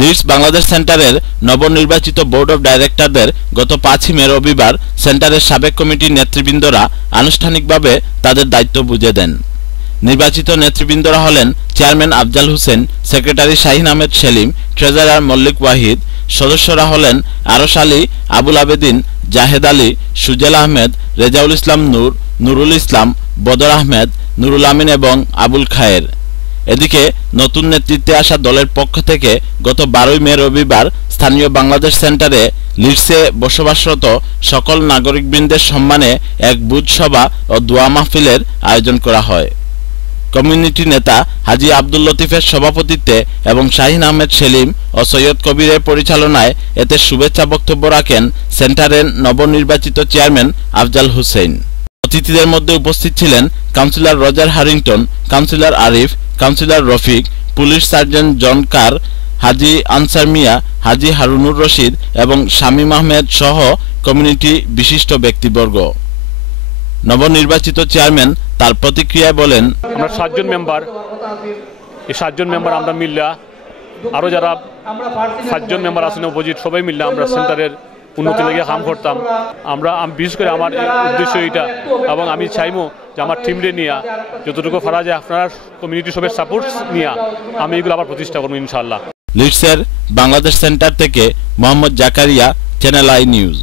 Leeds Bangladesh সেন্টারের নবনির্বাচিত board of ডাইরেক্টরদের গত 5 মে রবিবার সেন্টারের সাবেক কমিটির নেতৃবৃন্দরা আনুষ্ঠানিকভাবে তাদের দায়িত্ব বুঝে দেন। নির্বাচিত নেতৃবৃন্দরা হলেন chairman Afzal Hossain, secretary Shahin Ahmed Selim, treasurer Mallik Wahid. সদস্যরা হলেন আরশ আলী, আবুল আবেদিন, জাহেদ আলী, সুজেল আহমেদ, রেজাউল ইসলাম নূর, নুরুল ইসলাম, বদর আহমেদ, নুরুল আমিন এবং আবুল খায়ের। এদিকে নতুন নেতৃত্বে আসা দলের পক্ষ থেকে গত 12 মে রবিবার স্থানীয় বাংলাদেশ সেন্টারে লিডসে বসবাসরত সকল নাগরিকবৃন্দের সম্মানে এক বুথ সভা ও দোয়া মাহফিলের আয়োজন করা হয়। কমিউনিটি নেতা হাজী আব্দুল লতিফের সভাপতিত্বে এবং শাহিন আহমেদ সেলিম ও সৈয়দ কবিরের পরিচালনায় এতে শুভেচ্ছা বক্তব্য রাখেন সেন্টারের নবনির্বাচিত চেয়ারম্যান আফজাল হোসেন। অতিথিদের মধ্যে উপস্থিত ছিলেন councillor Roger Harrington, councillor Arif, councillor Rafiq, police sergeant John Carr, Haji Ansar Mia, Haji Harunur Rashid এবং শামীম আহমেদ সহ কমিউনিটি বিশিষ্ট ব্যক্তিবর্গ। নবনির্বাচিত চেয়ারম্যান তার প্রতিক্রিয়ায় বলেন, আমরা 7 জন মেম্বার, এই 7 জন মেম্বার আমরা মিললা আরো যারা 7 জন মেম্বার আছেন অপোজিট সবাই মিললা আমরা সেন্টারের উন্নতি লেগে কাম করতাম। বিশেষ করে আমার উদ্দেশ্য এটা, এবং আমি চাইবো যে আমার টিমরে নিয়ে যতটুকু পারা যায় আপনার কমিউনিটি সবের সাপোর্ট নিয়ে আমি এগুলো আবার প্রতিষ্ঠা করবো ইনশাআল্লাহ। লিডসের বাংলাদেশ সেন্টার থেকে Mohammad Zakaria, channel I news.